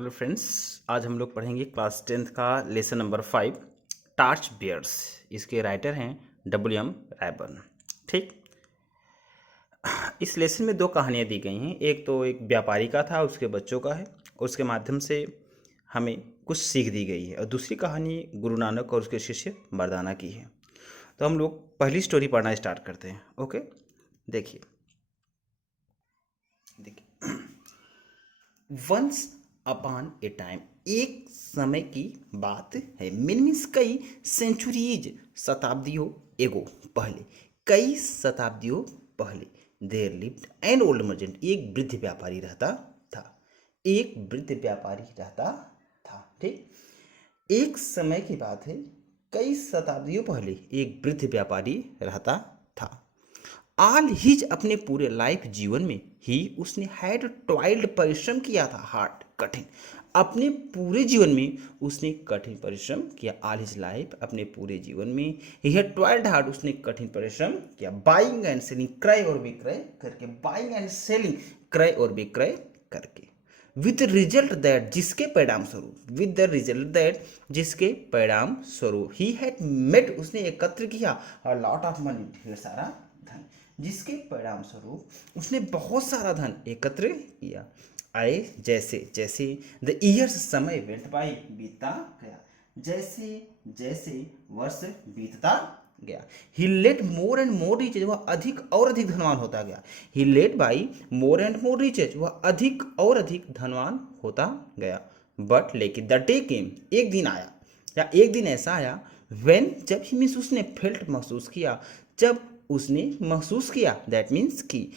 Hello friends. आज हम लोग पढ़ेंगे क्लास 10th का लेसन नंबर 5 टार्च बियर्स। इसके राइटर हैं W.M. रैबर्न। ठीक, इस लेसन में दो कहानियाँ दी गई हैं। एक तो एक व्यापारी का था, उसके बच्चों का है। उसके माध्यम से हमें कुछ सीख दी गई है। और दूसरी कहानी गुरु नानक और उसके शिष्य मर्दाना की है। तो हम लोग पहली स्टोरी पढ़ना स्टार्ट करते हैं। ओके, देखिए देखिए वंस अपॉन ए टाइम, एक समय की बात है। मीन्स कई सेंचुरीज, शताब्दियों एगो, पहले, कई शताब्दियों पहले, there lived an old merchant, एक वृद्ध व्यापारी रहता था। एक वृद्ध व्यापारी रहता था। ठीक, एक समय की बात है, कई शताब्दियों पहले एक वृद्ध व्यापारी रहता था। ऑल हिज, अपने पूरे लाइफ जीवन में, ही उसने हैड टॉइल्ड, परिश्रम किया था, हार्ड, कठिन, अपने पूरे जीवन में उसने कठिन परिश्रम किया। ऑल हिज लाइफ, अपने पूरे जीवन में, ही हैड टॉइल्ड हार्ड, उसने कठिन परिश्रम किया। बाइंग एंड सेलिंग, क्रय और विक्रय करके, बाइंग एंड सेलिंग, क्रय और विक्रय करके, विद रिजल्ट दैट, जिसके परिणाम स्वरूप, विद द रिजल्ट दैट, जिसके परिणाम स्वरूप, ही हैड मेड, उसने एकत्र किया, अ लॉट ऑफ मनी, ढेर सारा धन, जिसके परिणाम स्वरूप उसने बहुत सारा धन एकत्र किया। आए जैसे जैसे, द ईयर्स, समय, वेंट बाई, बीतता गया, जैसे जैसे वर्ष बीतता गया। He let more and more riches, वह अधिक और अधिक धनवान होता गया। He let by more and more riches, वह अधिक और अधिक धनवान होता गया। बट लेकिन द डे केम, एक दिन आया, या एक दिन ऐसा आया, वेन, जब ही, मीन्स उसने फेल्ट, महसूस किया, जब उसने महसूस किया, दैट मीन्स कि,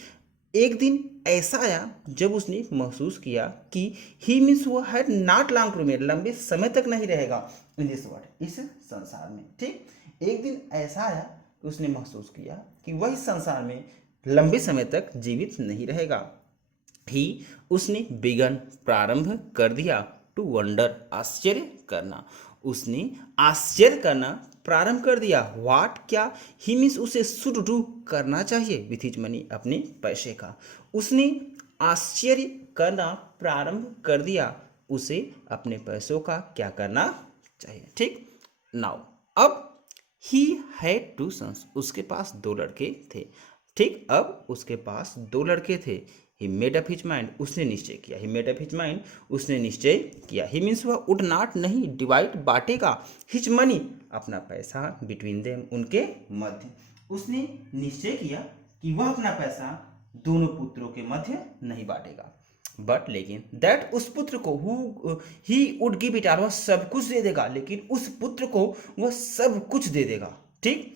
एक दिन ऐसा आया जब उसने महसूस किया कि, ही मीन्स वो had not long to remain, लंबे समय तक नहीं रहेगा इन दिस वर्ल्ड, इस संसार में। ठीक, एक दिन ऐसा आया कि उसने महसूस किया कि वह इस संसार में लंबे समय तक जीवित नहीं रहेगा। ही, उसने बिगन, प्रारंभ कर दिया, टू वंडर, आश्चर्य करना, उसने आश्चर्य करना प्रारंभ कर दिया। वाट, क्या, ही मीन्स उसे शुड डू, करना चाहिए, विथ हिज मनी, अपने पैसे का, उसने आश्चर्य करना प्रारंभ कर दिया, उसे अपने पैसों का क्या करना चाहिए। ठीक, नाउ, अब ही हैड टू सन्स, उसके पास दो लड़के थे। ठीक, अब उसके पास दो लड़के थे। He made up his mind, उसने निश्चय किया, he made up his mind, उसने निश्चय किया। ही मीन्स वह वुड नॉट, नहीं, डिवाइड, बांटेगा, हिज मनी, अपना पैसा, बिटवीन देम, उनके मध्य, उसने निश्चय किया कि वह अपना पैसा दोनों पुत्रों के मध्य नहीं बांटेगा। बट लेकिन, दैट, उस पुत्र को, who he would give it, वह सब कुछ दे देगा, लेकिन उस पुत्र को वह सब कुछ दे देगा। ठीक,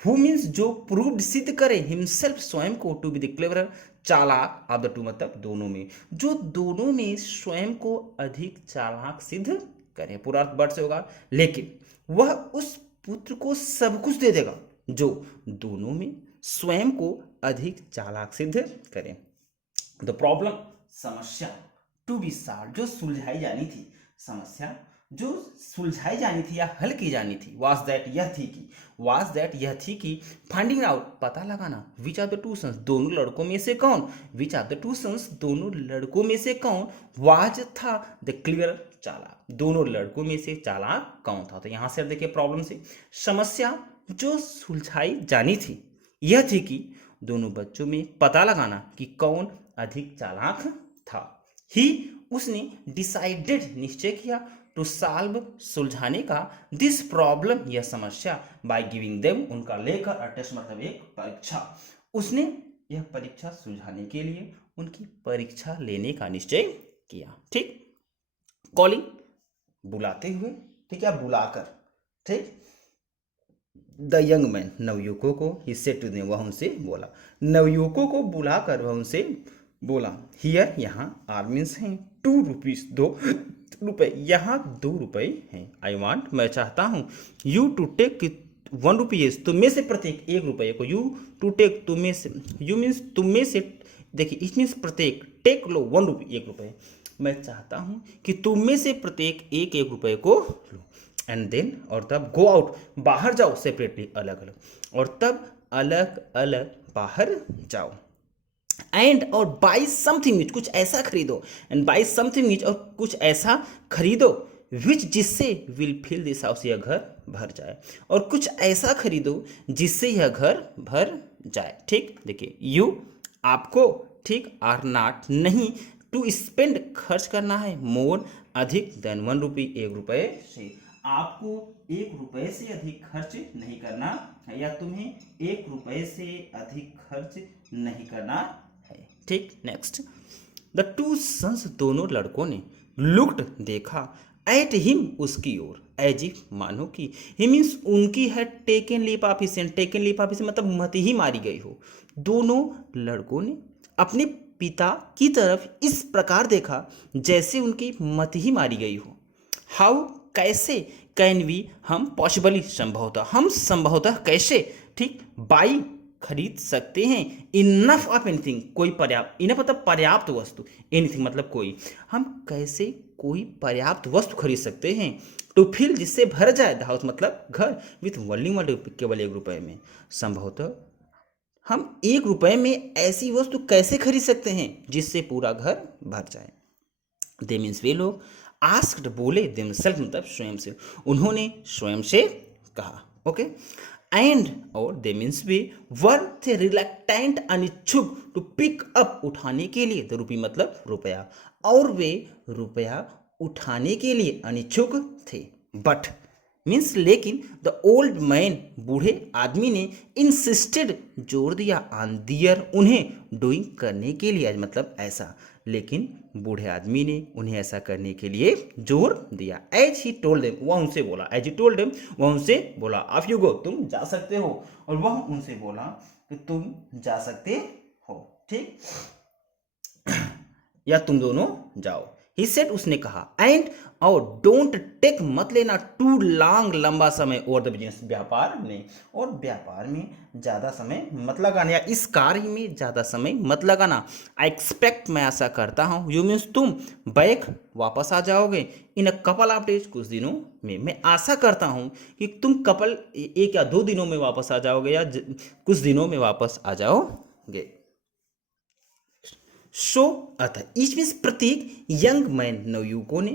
हु मीन्स, जो प्रूव्ड, सिद्ध करे, हिमसेल्फ, स्वयं को, टू बी द क्लेवर, चालाक, ऑफ द टू, मतलब दोनों में, जो दोनों में स्वयं को अधिक चालाक सिद्ध करे, पूरा अर्थ बट से होगा। लेकिन वह उस पुत्र को सब कुछ दे देगा जो दोनों में स्वयं को अधिक चालाक सिद्ध करे। द प्रॉब्लम, समस्या, टू बी सॉल्व, जो सुलझाई जानी थी, समस्या जो सुलझाई जानी थी या हल की जानी थी, वाज दैट, यह थी कि, वाज दैट, यह थी कि, फाइंडिंग आउट, पता लगाना, which are the two sons, दोनों लड़कों में से कौन, which are the two sons, दोनों लड़कों में से कौन, वाज, था, द क्लियर, चालाक, दोनों लड़कों में से चालाक कौन था। तो यहां से देखिए प्रॉब्लम से, समस्या जो सुलझाई जानी थी, यह थी कि दोनों बच्चों में पता लगाना कि कौन अधिक चालाक था। ही, उसने डिसाइडेड, निश्चय किया, टू सॉल्व, सुलझाने का, दिस प्रॉब्लम, यह समस्या, बाय गिविंग देम, उनका लेकर, अ टेस्ट, मतलब एक परीक्षा, उसने यह परीक्षा सुलझाने के लिए उनकी परीक्षा लेने का निश्चय किया। ठीक, कॉलिंग, बुलाते हुए, ठीक है, बुलाकर। ठीक, द यंग मैन, नवयुवकों को, ही सेड टू देम, वह उनसे बोला, नवयुवकों को बुलाकर वह उनसे बोला। हियर, यहाँ, आर मीन्स हैं, 2 रुपीज, 2 रुपये, यहाँ 2 रुपये हैं। आई वांट, मैं चाहता हूँ, यू टू टेक 1 रुपीज, तुम में से प्रत्येक 1 रुपये को, यू टू टेक, तुम में से, यू मीन्स तुम में से, देखिए इट मीन्स प्रत्येक, टेक लो 1 रुपये, 1 रुपये, मैं चाहता हूँ कि तुम में से प्रत्येक 1 रुपये को लो। एंड देन, और तब, गो आउट, बाहर जाओ, सेपरेटली, अलग अलग, और तब अलग अलग बाहर जाओ। एंड और बाई समथिंग विच, कुछ ऐसा खरीदो, एंड बाई समथिंग विच, और कुछ ऐसा खरीदो विच, जिससे विल फिल दिस हाउस, यह घर भर जाए, और कुछ ऐसा खरीदो जिससे यह घर भर जाए। ठीक, देखिए यू आपको, ठीक, आर नॉट नहीं, टू स्पेंड खर्च करना है, मोर अधिक देन 1 रुपी, 1 रुपए से, आपको 1 रुपए से अधिक खर्च नहीं करना है, या तुम्हें 1 रुपए से अधिक खर्च नहीं करना है। ठीक, नेक्स्ट, द टू सन्स, दोनों लड़कों ने, लुक्ड देखा, एट हिम, उसकी ओर, एज इफ, मानो कि, ही मीन्स उनकी है taken leap of his, taken leap of his मतलब मत ही मारी गई हो। दोनों लड़कों ने अपने पिता की तरफ इस प्रकार देखा जैसे उनकी मत ही मारी गई हो। हाउ, कैसे, कैन वी, हम, पॉसिबली, संभवतः, हम संभवतः कैसे, ठीक, बाई, खरीद सकते हैं, इनफ ऑफ एनीथिंग, कोई पर्याप्त, इनफ मतलब पर्याप्त वस्तु, एनीथिंग मतलब कोई, हम कैसे कोई पर्याप्त वस्तु खरीद सकते हैं, टू फिल, जिससे भर जाए, द हाउस मतलब घर, विथ वनली 1 रुपये, केवल 1 रुपये में, संभवतः हम 1 रुपये में ऐसी वस्तु कैसे खरीद सकते हैं जिससे पूरा घर भर जाए। दे मीन्स वे लोग, आस्क्ड बोले, देमसेल्फ मतलब स्वयं से, उन्होंने स्वयं से कहा। ओके, एंड और दे मीन्स वे वर, थे रिलक्टेंट, अनिच्छुक, टू पिक अप, उठाने के लिए, द रुपी मतलब रुपया, और वे रुपया उठाने के लिए अनिच्छुक थे। बट मीन्स लेकिन, द ओल्ड मैन, बूढ़े आदमी ने, इंसिस्टेड, जोर दिया, ऑन दियर, उन्हें, डूइंग, करने के लिए, मतलब ऐसा, लेकिन बूढ़े आदमी ने उन्हें ऐसा करने के लिए जोर दिया। एज ही टोल्ड देम, वह उनसे बोला, एज ही टोल्ड देम, वह उनसे बोला, ऑफ यू गो, तुम जा सकते हो, और वह उनसे बोला कि तुम जा सकते हो। ठीक, या तुम दोनों जाओ। ही सेड, उसने कहा, एंड और डोंट टेक, मत लेना, टू लॉन्ग, लंबा समय, और द बिजनेस, व्यापार में, और व्यापार में ज़्यादा समय मत लगाना, या इस कार्य में ज़्यादा समय मत लगाना। आई एक्सपेक्ट, मैं आशा करता हूँ, यू मीन्स तुम, बैक, वापस आ जाओगे, इन अ कपल ऑफ डेज, कुछ दिनों में, मैं आशा करता हूँ कि तुम कपल, 1 या 2 दिनों में वापस आ जाओगे, या कुछ दिनों में वापस आ जाओगे। सो, अतः, ईच मीन्स प्रत्येक, यंग मैन, नवयुवकों ने,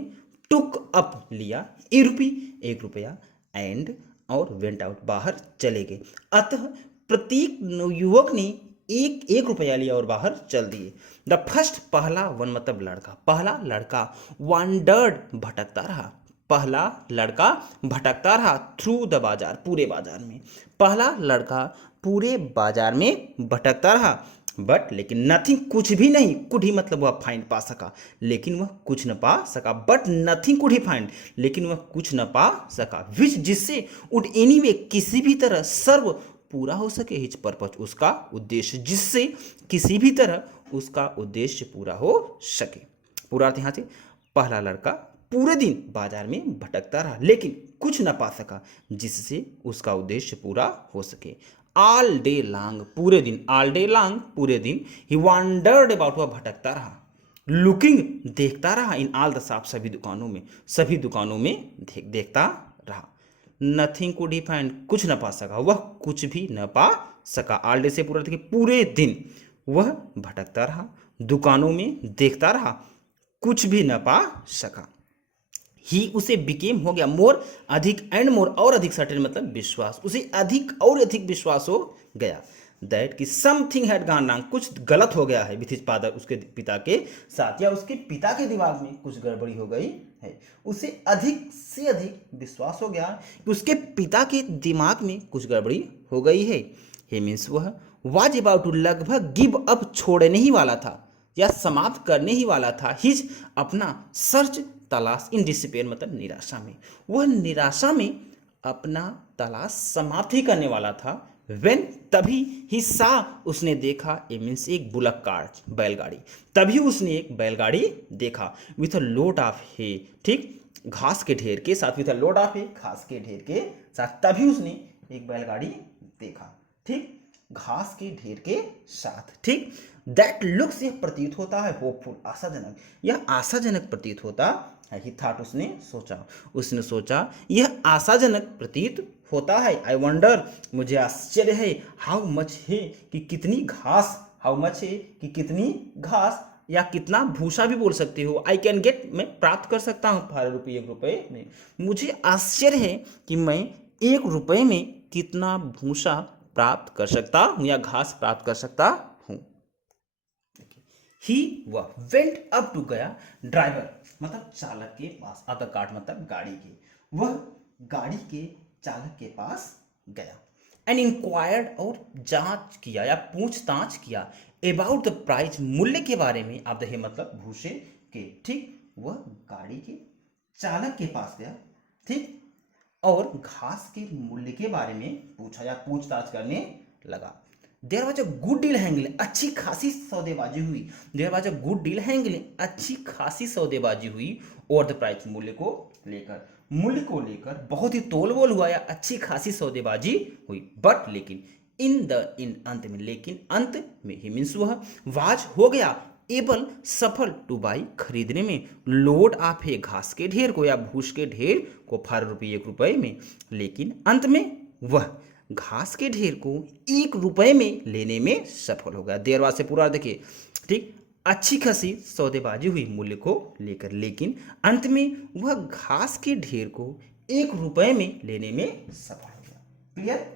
टुक अप, लिया, 1 रुपया, एंड और वेंट आउट, बाहर चले गए। अतः प्रत्येक नवयुवक ने एक 1 रुपया लिया और बाहर चल दिए। द फर्स्ट, पहला, वन मतलब लड़का, पहला लड़का, वांडर्ड, भटकता रहा, पहला लड़का भटकता रहा, थ्रू द बाजार, पूरे बाजार में, पहला लड़का पूरे बाजार में भटकता रहा, बट लेकिन, नथिंग, कुछ भी नहीं, कुड ही मतलब वह फाइंड, पा सका, लेकिन वह कुछ न पा सका, but nothing could he find, लेकिन वह कुछ न पा सका, विच, जिससे, वुड एनीवे, किसी भी तरह, सर्व, पूरा हो सके, हिज पर्पज, उसका उद्देश्य, जिससे किसी भी तरह उसका उद्देश्य पूरा हो सके। पूरा अर्थ यहाँ से, पहला लड़का पूरे दिन बाजार में भटकता रहा, लेकिन कुछ न पा सका जिससे उसका उद्देश्य पूरा हो सके। ऑल डे लॉन्ग, पूरे दिन, ऑल डे लॉन्ग, पूरे दिन, ही वॉन्डर्ड अबाउट, वह भटकता रहा, लुकिंग, देखता रहा, इन ऑल द शॉप, सभी दुकानों में, सभी दुकानों में देखता रहा। नथिंग कुड ही फाइंड, कुछ न पा सका, वह कुछ भी न पा सका। ऑल डे से पूरा देखिए, पूरे दिन वह भटकता रहा, दुकानों में देखता रहा, कुछ भी न पा सका। ही, उसे बिकेम, हो गया, मोर, अधिक, एंड मोर, और अधिक, सर्टेन मतलब विश्वास, उसे अधिक और अधिक विश्वास हो गया, दैट कि समथिंग हैड गॉन रॉन्ग, कुछ गलत हो गया है, विथ हिज फादर, उसके पिता के साथ, या उसके पिता के दिमाग में कुछ गड़बड़ी हो गई है। उसे अधिक से अधिक विश्वास हो गया कि उसके पिता के दिमाग में कुछ गड़बड़ी हो गई है। हे मीन्स वह वाज अबाउट टू, लगभग गिव अप, छोड़ने ही वाला था, या समाप्त करने ही वाला था, हिज, अपना, सर्च, तलाश, इन डिस्पेयर मतलब निराशा में, वह निराशा में अपना तलाश समाप्त ही करने वाला था। वेन, तभी, ही सा, उसने देखा, ए मीन्स एक बुलक कार्ट, बैलगाड़ी, तभी उसने एक बैलगाड़ी देखा, विथ अ लोड ऑफ हे, ठीक, घास के ढेर के साथ, विथ अ लोड ऑफ हे, घास के ढेर के साथ, तभी उसने एक बैलगाड़ी देखा, ठीक, घास के ढेर के साथ, ठीक। दैट लुक्स, यह प्रतीत होता है, होपफुल, आशाजनक, यह आशाजनक प्रतीत होता है। ही थॉट, उसने सोचा यह आशाजनक प्रतीत होता है। आई वंडर, मुझे आश्चर्य है, हाउ मच है, कि कितनी घास हाउ मच है कि कितनी घास या कितना भूसा भी बोल सकते हो। आई कैन गेट, मैं प्राप्त कर सकता हूँ 12 रुपये 1 रुपये में। मुझे आश्चर्य है कि मैं 1 रुपये में कितना भूसा प्राप्त कर सकता हूँ या घास प्राप्त कर सकता हूँ। ही वह वेंट अप टू गया ड्राइवर मतलब चालक के पास, अदर कार्ट मतलब गाड़ी के, वह गाड़ी के चालक के पास गया एंड इंक्वायर्ड और जांच किया या पूछताछ किया अबाउट द प्राइस मूल्य के बारे में, अब दहे मतलब भूसे के, ठीक। वह गाड़ी के चालक के पास गया, ठीक, और घास के मूल्य के बारे में पूछा या पूछताछ करने लगा। There was a good deal haggling, अच्छी खासी सौदेबाजी हुई। There was a good deal haggling, अच्छी खासी सौदेबाजी हुई। और द प्राइस मूल्य को लेकर, मूल्य को लेकर बहुत ही तोल बोल हुआ या अच्छी खासी सौदेबाजी हुई। बट लेकिन इन अंत में, लेकिन अंत में ही मीन्स वह वाज हो गया एबल सफल टू बाई खरीदने में लोड ऑफ है घास के ढेर को या भूस के ढेर को 12 रुपये 1 रुपये में। लेकिन अंत में वह घास के ढेर को 1 रुपये में लेने में सफल हो गया। देर बाद से पूरा देखिए, ठीक, अच्छी खासी सौदेबाजी हुई मूल्य को लेकर, लेकिन अंत में वह घास के ढेर को 1 रुपये में लेने में सफल हो गया। Clear?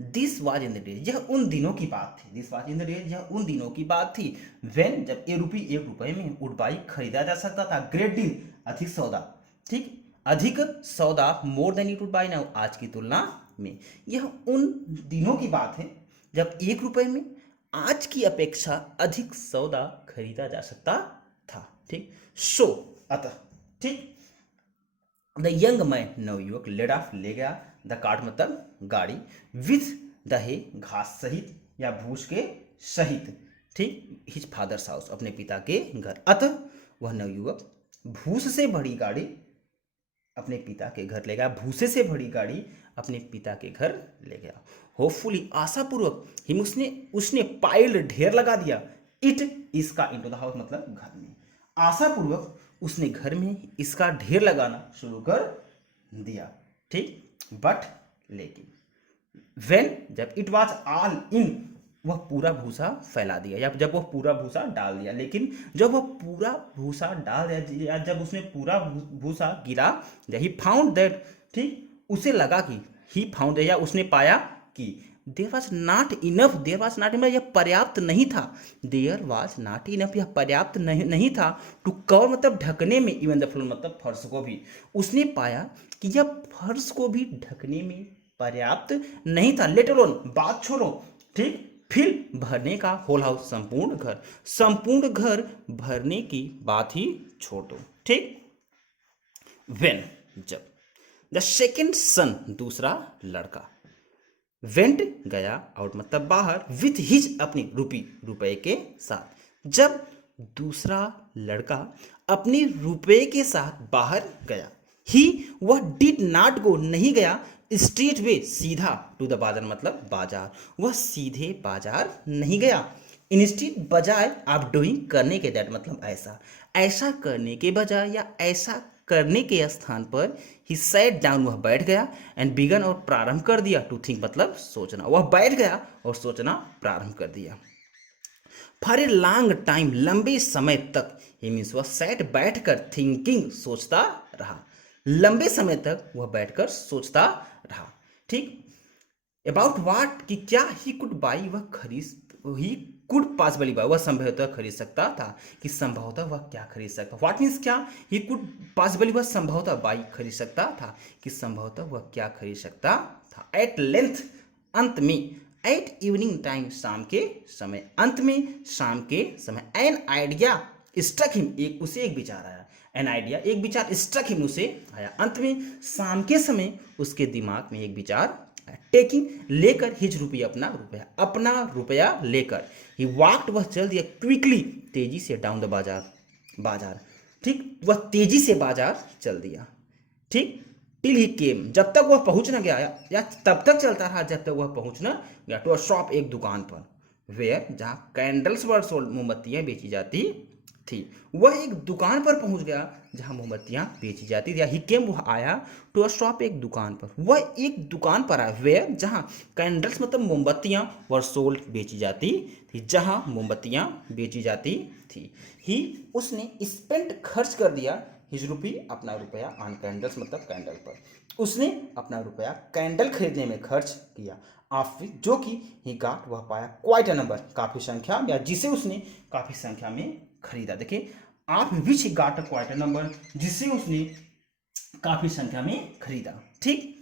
This was in the days, यह उन दिनों की बात थी। This was in the days, यह उन दिनों की बात थी व्हेन, जब 1 रुपये में वुड बाइक खरीदा जा सकता था। ग्रेट डील, अधिक सौदा, ठीक, अधिक सौदा, more than it would buy now, आज की तुलना में। यह उन दिनों की बात है जब 1 रुपये में आज की अपेक्षा अधिक सौदा खरीदा जा सकता था, ठीक। सो अतः, ठीक, द यंग मैन, नवयुवक, लेड ऑफ, ले गया, द कार्ट मतलब गाड़ी, विथ द है घास सहित या भूस के सहित, ठीक, हिज फादर्स हाउस, अपने पिता के घर। अतः वह नवयुवक भूस से भरी गाड़ी अपने पिता के घर ले गया, भूसे से भरी गाड़ी अपने पिता के घर ले गया। होपफुली, आशापूर्वक, हिम, उसने पाइल्ड, ढेर लगा दिया, इट, इसका, इनटू द हाउस मतलब घर में। आशापूर्वक उसने घर में इसका ढेर लगाना शुरू कर दिया, ठीक। बट लेकिन, व्हेन, जब, इट वाज ऑल इन, वह पूरा भूसा फैला दिया या जब वह पूरा भूसा डाल दिया। लेकिन जब वह पूरा भूसा डाल दिया या जब उसने पूरा भूसा गिरा, ही फाउंड दैट, ठीक, उसे लगा कि, ही फाउंड या उसने पाया कि, there was not enough, there was not enough, यह पर्याप्त नहीं था। देयर वाज नॉट इनफ, यह पर्याप्त नहीं था। टू कवर मतलब ढकने में, इवन द फ्लोर मतलब फर्श को भी, उसने पाया कि यह फर्श को भी ढकने में पर्याप्त नहीं था। लेट अलोन, बात छोड़ो, ठीक, फिर भरने का, होल हाउस, संपूर्ण घर भरने की बात ही छोड़ दो, ठीक। व्हेन, जब, द सेकेंड सन, दूसरा लड़का, वेंट, गया, आउट मतलब बाहर, विथ हिज, अपनी रुपए के साथ। जब दूसरा लड़का अपने रुपए के साथ बाहर गया, ही, वह डिड नॉट गो, नहीं गया, स्ट्रेट वे, सीधा, टू द बाजार मतलब बाजार, वह सीधे बाजार नहीं गया। इंस्टीड, बजाय, आप डूइंग, करने के, दैट मतलब ऐसा करने के बजाय या ऐसा करने के स्थान पर, ही सैट डाउन, वह बैठ गया, एंड बिगन, और प्रारंभ कर दिया, टू थिंक मतलब सोचना, वह बैठ गया और सोचना प्रारंभ कर दिया। फॉर ए लॉन्ग टाइम, लंबे समय तक, ही मीन्स वह सैट, बैठकर, थिंकिंग, सोचता रहा, लंबे समय तक वह बैठकर सोचता रहा, ठीक। अबाउट वाट, कि क्या, ही कुड बाई, वह खरीद, ही कुड पॉसिबली बाई, वह संभवतः खरीद सकता था, कि संभवतः वह क्या खरीद सकता, व्हाट मीन्स क्या, ही कुड पॉसिबली, वह संभवतः बाई खरीद सकता था, कि संभवतः वह क्या खरीद सकता था। एट लेंथ, अंत में, एट इवनिंग टाइम, शाम के समय, अंत में, शाम के समय। एन आइडिया स्ट्रक हिम, उसे एक विचार आया, एन आइडिया, एक विचार, स्ट्रक हिम, उसे आया, अंत में, शाम के समय उसके दिमाग में एक विचार, टेकिंग, लेकर, हिज, रुपया, अपना रुपया लेकर, ही वॉक्ड, वह चल दिया, क्विकली, तेजी से, डाउन द बाजार, ठीक, वह तेजी से बाजार चल दिया, ठीक, टिल ही केम, जब तक वह पहुंच न गया, या तब तक चलता रहा जब तक वह पहुंच न गया, टू अ शॉप, एक दुकान पर, वेयर, जहां कैंडल्स वर सोल्ड, मोमबत्तियां बेची जाती थी। वह एक दुकान पर पहुंच गया जहां मोमबत्तियां बेची जाती थी। ही केम, वह आया टू अ शॉप, एक दुकान पर। वह एक दुकान पर आया वेयर, जहां कैंडल्स मतलब मोमबत्तियां वर सोल्ड बेची जाती थी, जहां मोमबत्तियां बेची जाती थी। ही, उसने स्पेंट खर्च कर दिया हिज रुपी, अपना रुपया, ऑन कैंडल्स मतलब कैंडल पर। उसने अपना रुपया कैंडल खरीदने में खर्च किया। ऑफ जो कि ही गाट, वह पाया क्वाइट अ नंबर, काफ़ी संख्या, या जिसे उसने काफ़ी संख्या में खरीदा। देखिए of which he got a quite a number, जिसे उसने काफ़ी संख्या में खरीदा। ठीक,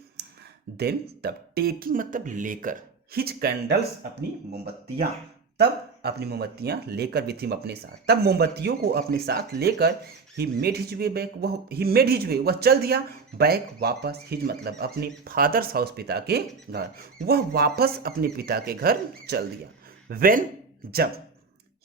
देन तब टेकिंग मतलब लेकर, हिच कैंडल्स अपनी मोमबत्तियां, तब अपनी मोमबत्तियां लेकर विथ हिम अपने साथ, तब मोमबत्तियों को अपने साथ लेकर he made his way back, वह चल दिया बैक, वापस, हिज मतलब अपने फादर्स हाउस, पिता के घर, वह वापस अपने पिता के घर चल दिया। वेन, जब,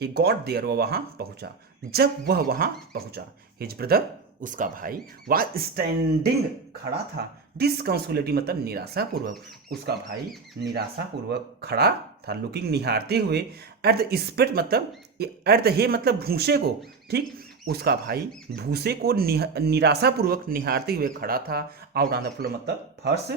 ही गॉट देयर, वह वहां पहुंचा, जब वह वहां पहुंचा, हिज ब्रदर, उसका भाई, वाज स्टैंडिंग, खड़ा था, डिसकंसोलेटली मतलब निराशापूर्वक, उसका भाई निराशापूर्वक खड़ा था, लुकिंग निहारते हुए, एट द स्पिट मतलब एट द हे मतलब भूसे को, ठीक, उसका भाई भूसे को निराशापूर्वक निहारते हुए खड़ा था, आउट ऑन द फ्लोर मतलब फर्श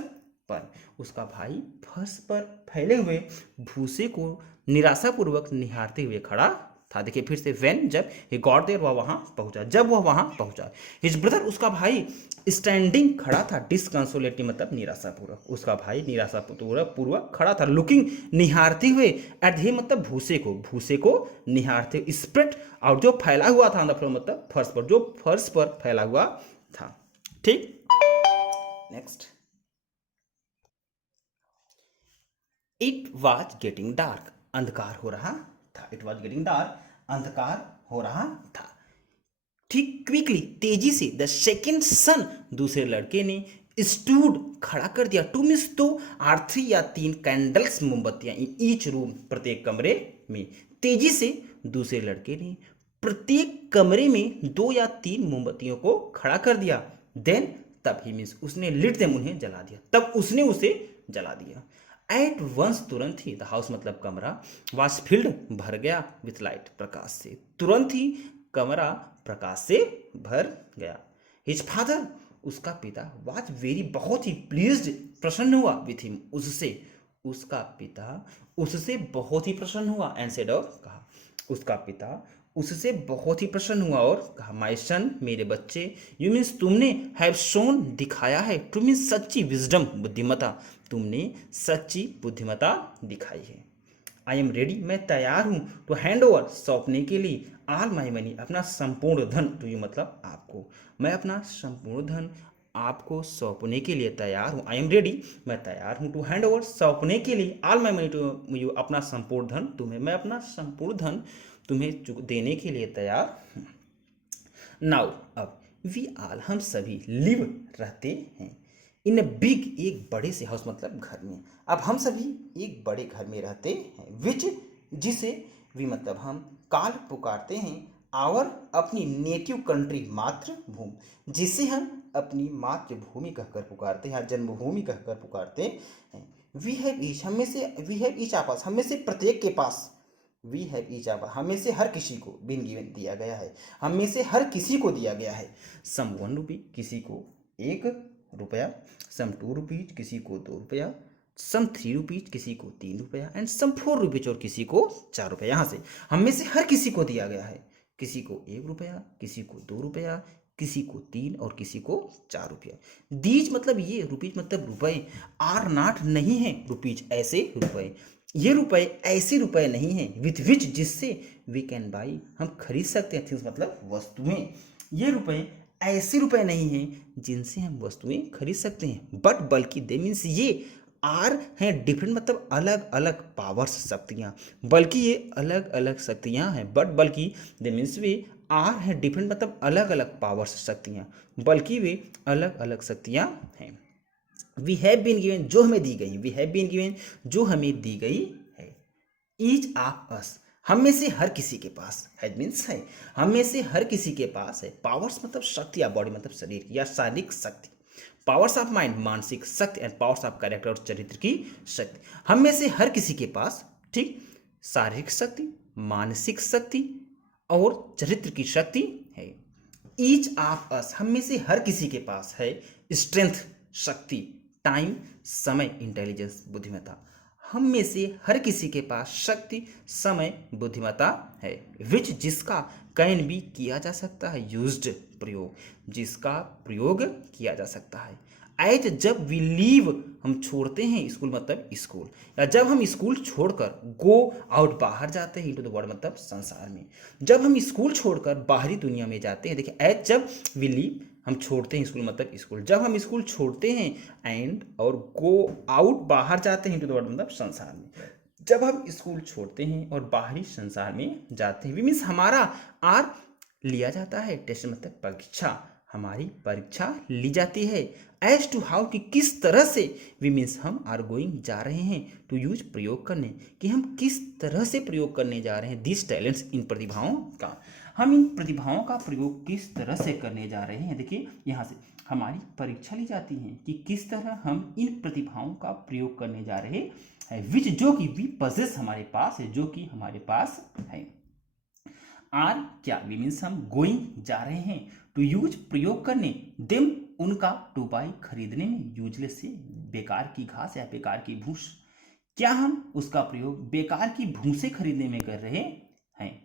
पर, उसका भाई फर्श पर फैले हुए भूसे को निराशापूर्वक निहारते हुए खड़ा था। देखिए फिर से, वेन, जब, ही गॉट देयर, वह वहां पहुंचा, जब वह वहां पहुंचा, हिज ब्रदर, उसका भाई, स्टैंडिंग, खड़ा था, डिसकंसोलेटली मतलब निराशापूर्वक, उसका भाई निराशापूर्वक खड़ा था, लुकिंग निहारते हुए, एट ही मतलब भूसे को निहारते, स्प्रेड आउट जो फैला हुआ था, ऑन द फ्लोर मतलब फर्श पर, जो फर्श पर फैला हुआ था। ठीक, next, it was getting dark, अंधकार हो रहा था, इट वॉज गेटिंग डार्क, अंधकार हो रहा था। ठीक, क्विकली, तेजी से, द सेकेंड सन, दूसरे लड़के ने, स्टूड, खड़ा कर दिया, टू मीन्स दो, आर थ्री या तीन, कैंडल्स मोमबत्तियां, इन ईच रूम, प्रत्येक कमरे में, तेजी से दूसरे लड़के ने प्रत्येक कमरे में दो या तीन मोमबत्तियों को खड़ा कर दिया। देन, तब ही मीन्स उसने लिट देम, उन्हें जला दिया, तब उसने उसे जला दिया। एट वंस, तुरंत ही, द हाउस मतलब कमरा, वाज फिल्ड, भर गया, विथ लाइट, प्रकाश से, तुरंत ही कमरा प्रकाश से भर गया। हिज फादर, उसका पिता, वाज वेरी, बहुत ही प्लीज्ड, प्रसन्न हुआ, विथ हिम, उससे, उसका पिता उससे बहुत ही प्रसन्न हुआ, एंड सेड, और कहा, उसका पिता उससे बहुत ही प्रसन्न हुआ और कहा, माय सन, मेरे बच्चे, यू मीन्स तुमने, हैव शोन, दिखाया है, टू मीन्स सच्ची, विजडम, बुद्धिमता, तुमने सच्ची बुद्धिमता दिखाई है। आई एम रेडी, मैं तैयार हूँ, टू हैंड ओवर, सौंपने के लिए, ऑल माई मनी, अपना संपूर्ण धन, टू यू मतलब आपको, मैं अपना संपूर्ण धन आपको सौंपने के लिए तैयार हूँ। आई एम रेडी, मैं तैयार हूँ, टू हैंड ओवर, सौंपने के लिए, all my money to you, अपना संपूर्ण धन तुम्हें, मैं अपना संपूर्ण धन तुम्हें देने के लिए तैयार हूँ। नाउ, अब, वी आल, हम सभी, लिव, रहते हैं, इन बिग, एक बड़े से हाउस मतलब घर में। अब हम सभी एक बड़े घर में रहते हैं, विच, जिसे, वी मतलब हम, काल, पुकारते हैं, आवर, अपनी नेटिव कंट्री, मातृभूमि, जिसे हम अपनी मातृभूमि कहकर पुकारते हैं, जन्मभूमि कहकर पुकारते हैं। वी हैव ईच, हम में से, वी हैव ईच आपस, हम में से प्रत्येक के पास, वी हैव ईच अवर, हम में से हर किसी को, बिन गिवन, दिया गया है, हम में से हर किसी को दिया गया है। सम 1 रुपी, किसी को 1 रुपया, सम 2 रुपीज, किसी को 2 रुपया, सम 3 रुपीज, किसी को 3 रुपया, एंड सम 4 रुपीज, और किसी को 4 रुपया। यहाँ से हम में से हर किसी को दिया गया है, किसी को 1 रुपया, किसी को 2 रुपया, किसी को 3 और किसी को 4 रुपया। दीज मतलब ये, रुपीज मतलब रुपए, आर नॉट नहीं है रुपीज ऐसे रुपए, ये रुपए ऐसे रुपए नहीं हैं, विथ विच, जिससे, वी कैन बाई, हम खरीद सकते हैं, थिंग्स मतलब वस्तुएं, ये रुपए ऐसे रुपए नहीं हैं जिनसे हम वस्तुएं खरीद सकते हैं, बट बल्कि, दे मीन्स ये, आर हैं डिफरेंट मतलब अलग अलग पावर्स, शक्तियाँ, बल्कि ये अलग अलग शक्तियाँ हैं, बट बल्कि, दे मीन्स वे, आर हैं डिफरेंट मतलब अलग अलग पावर्स, शक्तियाँ, बल्कि वे अलग अलग शक्तियाँ हैं। वी हैव बीन गिवन, जो हमें दी गई, वी हैव बीन गिवन, जो हमें दी गई है, ईच ऑफ अस, हम में से हर किसी के पास, हैज मीन्स है, हम में से हर किसी के पास है, पावर्स मतलब शक्ति, या बॉडी मतलब शरीर या शारीरिक शक्ति, पावर्स ऑफ माइंड मानसिक शक्ति, एंड पावर्स ऑफ कैरेक्टर और चरित्र की शक्ति, हम में से हर किसी के पास, ठीक, शारीरिक शक्ति, मानसिक शक्ति, और चरित्र की शक्ति है। ईच ऑफ अस, हम में से हर किसी के पास है स्ट्रेंथ शक्ति, टाइम समय, इंटेलिजेंस बुद्धिमत्ता। हम में से हर किसी के पास शक्ति समय बुद्धिमत्ता है। विच जिसका कैन भी किया जा सकता है, यूज्ड प्रयोग, जिसका प्रयोग किया जा सकता है। एट जब वी लीव, हम छोड़ते हैं स्कूल मतलब स्कूल, या जब हम स्कूल छोड़कर गो आउट बाहर जाते हैं, इनटू द वर्ल्ड मतलब संसार में। जब हम स्कूल छोड़कर बाहरी दुनिया में जाते हैं, देखिए एट जब वी लीव, हम छोड़ते हैं स्कूल मतलब स्कूल, जब हम स्कूल छोड़ते हैं एंड और गो आउट बाहर जाते हैं, इनटू द वर्ल्ड मतलब संसार में। जब हम स्कूल छोड़ते हैं और बाहरी संसार में जाते हैं, वी मीन्स हमारा आर लिया जाता है, टेस्ट मतलब परीक्षा, हमारी परीक्षा ली जाती है। एज टू हाउ, कि किस तरह से, वी मीन्स हम आर गोइंग जा रहे हैं, टू यूज प्रयोग करने, कि हम किस तरह से प्रयोग करने जा रहे हैं, दिस टैलेंट्स इन प्रतिभाओं का, हम इन प्रतिभाओं का प्रयोग किस तरह से करने जा रहे हैं। देखिए यहाँ से हमारी परीक्षा ली जाती है कि किस तरह हम इन प्रतिभाओं का प्रयोग करने जा रहे हैं, विच जो कि वी पजेस, हमारे पास है, जो कि हमारे पास है। आर क्या, वी मीन्स हम गोइंग जा रहे हैं, टू यूज प्रयोग करने, देम उनका, टू बाई खरीदने में, यूजलेस से बेकार की घास या बेकार की भूस, क्या हम उसका प्रयोग बेकार की भूसे खरीदने में कर रहे हैं।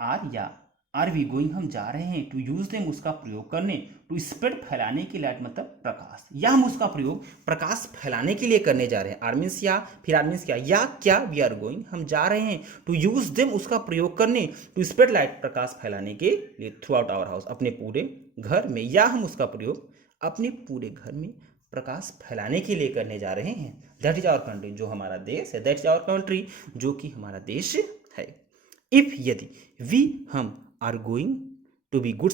आर या आर वी गोइंग, हम जा रहे हैं, टू यूज देम उसका प्रयोग करने, टू स्प्रेड फैलाने के लिए, मतलब प्रकाश, या हम उसका प्रयोग प्रकाश फैलाने के लिए करने जा रहे हैं। आर मीन्स या, फिर आर मीन्स क्या, या क्या, वी आर गोइंग, हम जा रहे हैं, टू यूज देम उसका प्रयोग करने, टू स्प्रेड लाइट, प्रकाश फैलाने के लिए, थ्रू आउट आवर हाउस, अपने पूरे घर में, या हम उसका प्रयोग अपने पूरे घर में प्रकाश फैलाने के लिए करने जा रहे हैं। दैट इज आवर कंट्री, जो हमारा देश है, दैट इज आवर कंट्री, जो कि हमारा देश है। इफ यदि, वी हम are going to be good,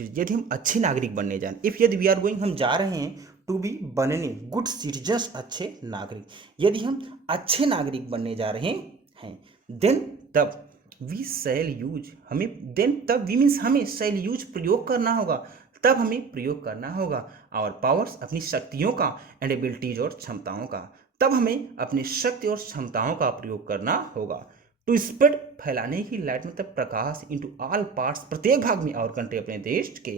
यदि हम अच्छे नागरिक बनने जाए, इफ यदि वी आर गोइंग, हम जा रहे हैं, टू बी बनने, गुड सिटीजन्स, अच्छे नागरिक, यदि हम अच्छे नागरिक बनने जा रहे हैं, देन तब वी शैल यूज, हमें देन तब, वी मीन्स हमें शैल यूज प्रयोग करना होगा, तब हमें प्रयोग करना होगा आवर पावर्स, अपनी शक्तियों का, एंड एबिलिटीज और क्षमताओं का, तब हमें अपनी शक्ति और क्षमताओं का प्रयोग करना होगा। टू स्प्रेड, फैलाने की लाइट मतलब प्रकाश, इनटू ऑल पार्ट्स, प्रत्येक भाग में, और कंट्री, अपने देश के,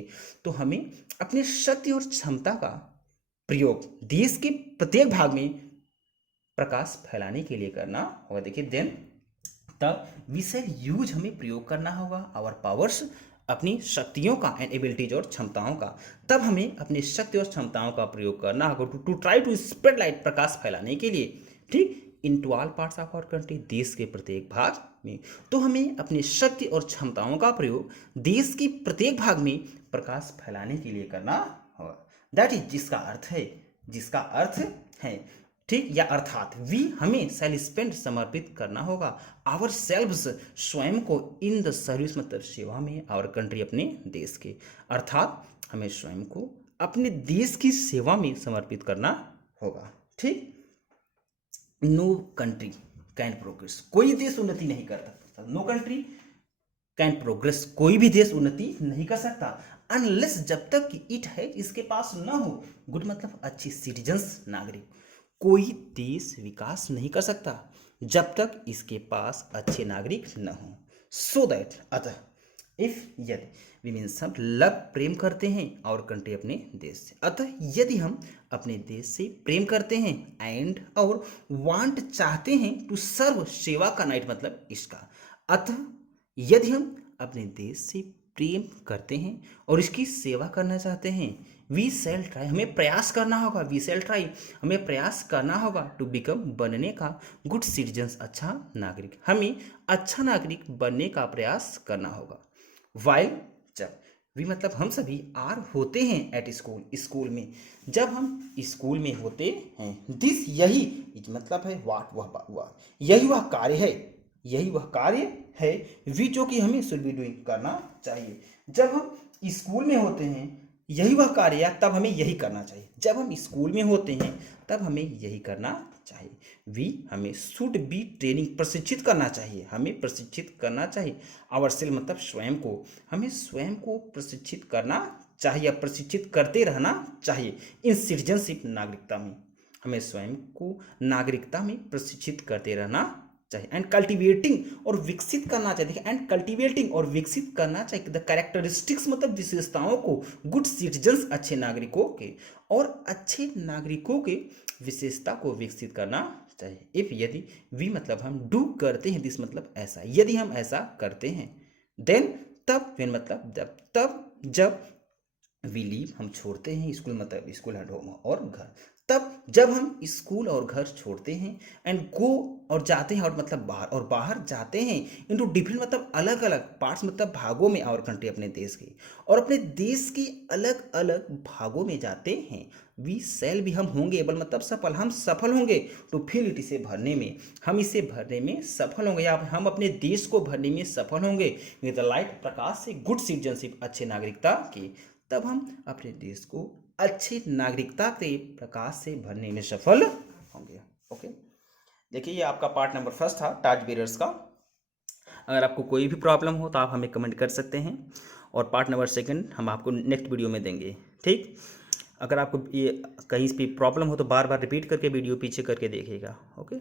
तो हमें अपनी शक्ति और क्षमता का प्रयोग देश के प्रत्येक भाग में प्रकाश फैलाने के लिए करना होगा। देखिए देन तब वी शैल यूज, हमें प्रयोग करना होगा आवर पावर्स, अपनी शक्तियों का, एंड एबिलिटीज और क्षमताओं का, तब हमें अपनी शक्ति और क्षमताओं का प्रयोग करना होगा, to try to spread light, प्रकाश फैलाने के लिए, ठीक, in to all parts of our country, देश के प्रत्येक भाग में। तो हमें अपनी शक्ति और क्षमताओं का प्रयोग देश के प्रत्येक भाग में प्रकाश फैलाने के लिए करना होगा। दैट इज, जिसका अर्थ है, जिसका अर्थ है, ठीक, या अर्थात वी, हमें शैल स्पेंड, समर्पित करना होगा, आवर सेल्व्स, स्वयं को, इन द सर्विस मतलब सेवा में, आवर कंट्री, अपने देश के, अर्थात हमें स्वयं को अपने देश की सेवा में समर्पित करना होगा। ठीक, नो कंट्री कैन प्रोग्रेस, कोई देश उन्नति नहीं कर सकता, नो कंट्री कैन प्रोग्रेस, कोई भी देश उन्नति नहीं कर सकता, अनलेस, जब तक कि इट है, इसके पास न हो, गुड मतलब अच्छी सिटीजन्स, नागरिक, कोई देश विकास नहीं कर सकता जब तक इसके पास अच्छे नागरिक न हो। सो दैट, अतः, इफ यदि, वी मीन्स हम लव, प्रेम करते हैं, और कंट्री, अपने देश से, अतः यदि हम अपने देश से प्रेम करते हैं, एंड और वांट, चाहते हैं, टू सर्व, सेवा का, नाइट मतलब इसका, अतः यदि हम अपने देश से प्रेम करते हैं और इसकी सेवा करना चाहते हैं, वी सेल ट्राई, हमें प्रयास करना होगा, वी सेल ट्राई, हमें प्रयास करना होगा, टू बिकम, बनने का, गुड सिटीजन्स, अच्छा नागरिक, हमें अच्छा नागरिक बनने का प्रयास करना होगा। वाइल, जब, वी मतलब हम सभी आर होते हैं, एट स्कूल, स्कूल में, जब हम स्कूल में होते हैं, दिस, यही, मतलब है वाट, वह, यही वह कार्य है, यही वह कार्य है, वी जो कि हमें शुड बी डूइंग, करना चाहिए। जब हम स्कूल में होते हैं, यही वह कार्य है, तब हमें यही करना चाहिए। जब हम स्कूल में होते हैं तब हमें यही करना चाहिए। वी, हमें शुड बी ट्रेनिंग, प्रशिक्षित करना चाहिए, हमें प्रशिक्षित करना चाहिए। आवर सेल्फ मतलब स्वयं को, हमें स्वयं को प्रशिक्षित करना चाहिए या प्रशिक्षित करते रहना चाहिए। इन सिटीजनशिप, नागरिकता में, हमें स्वयं को नागरिकता में प्रशिक्षित करते रहना चाहिए एंड कल्टिवेटिंग और विकसित करना चाहिए। देखिए एंड कल्टिवेटिंग और विकसित करना चाहिए द कैरेक्टरिस्टिक्स मतलब विशेषताओं को गुड सिटीजन्स अच्छे नागरिकों के, और अच्छे नागरिकों के विशेषता को विकसित करना चाहिए। इफ यदि वी मतलब हम डू करते हैं, दिस मतलब ऐसा, यदि हम ऐसा करते हैं, देन तब, फिर मतलब जब, तब जब वी लीव हम छोड़ते हैं, स्कूल मतलब स्कूल एंड होम और घर, तब जब हम स्कूल और घर छोड़ते हैं, एंड गो और जाते हैं, और मतलब बाहर, और बाहर जाते हैं इनटू डिफरेंट मतलब अलग अलग पार्ट्स मतलब भागों में, और कंट्री अपने देश के, और अपने देश के अलग अलग भागों में जाते हैं। वी सेल भी हम होंगे एबल मतलब सफल, हम सफल होंगे टू फिल इट इसे भरने में, हम इसे भरने में सफल होंगे, या हम अपने देश को भरने में सफल होंगे विद द लाइट प्रकाश से गुड सिटीजनशिप अच्छे नागरिकता के, तब हम अपने देश को अच्छे नागरिकता के प्रकाश से भरने में सफल होंगे। ओके, देखिए ये आपका पार्ट नंबर फर्स्ट था टास्क बेरर्स का। अगर आपको कोई भी प्रॉब्लम हो तो आप हमें कमेंट कर सकते हैं, और पार्ट नंबर सेकंड हम आपको नेक्स्ट वीडियो में देंगे। ठीक, अगर आपको ये कहीं भी प्रॉब्लम हो तो बार बार रिपीट करके वीडियो पीछे करके देखिएगा। ओके।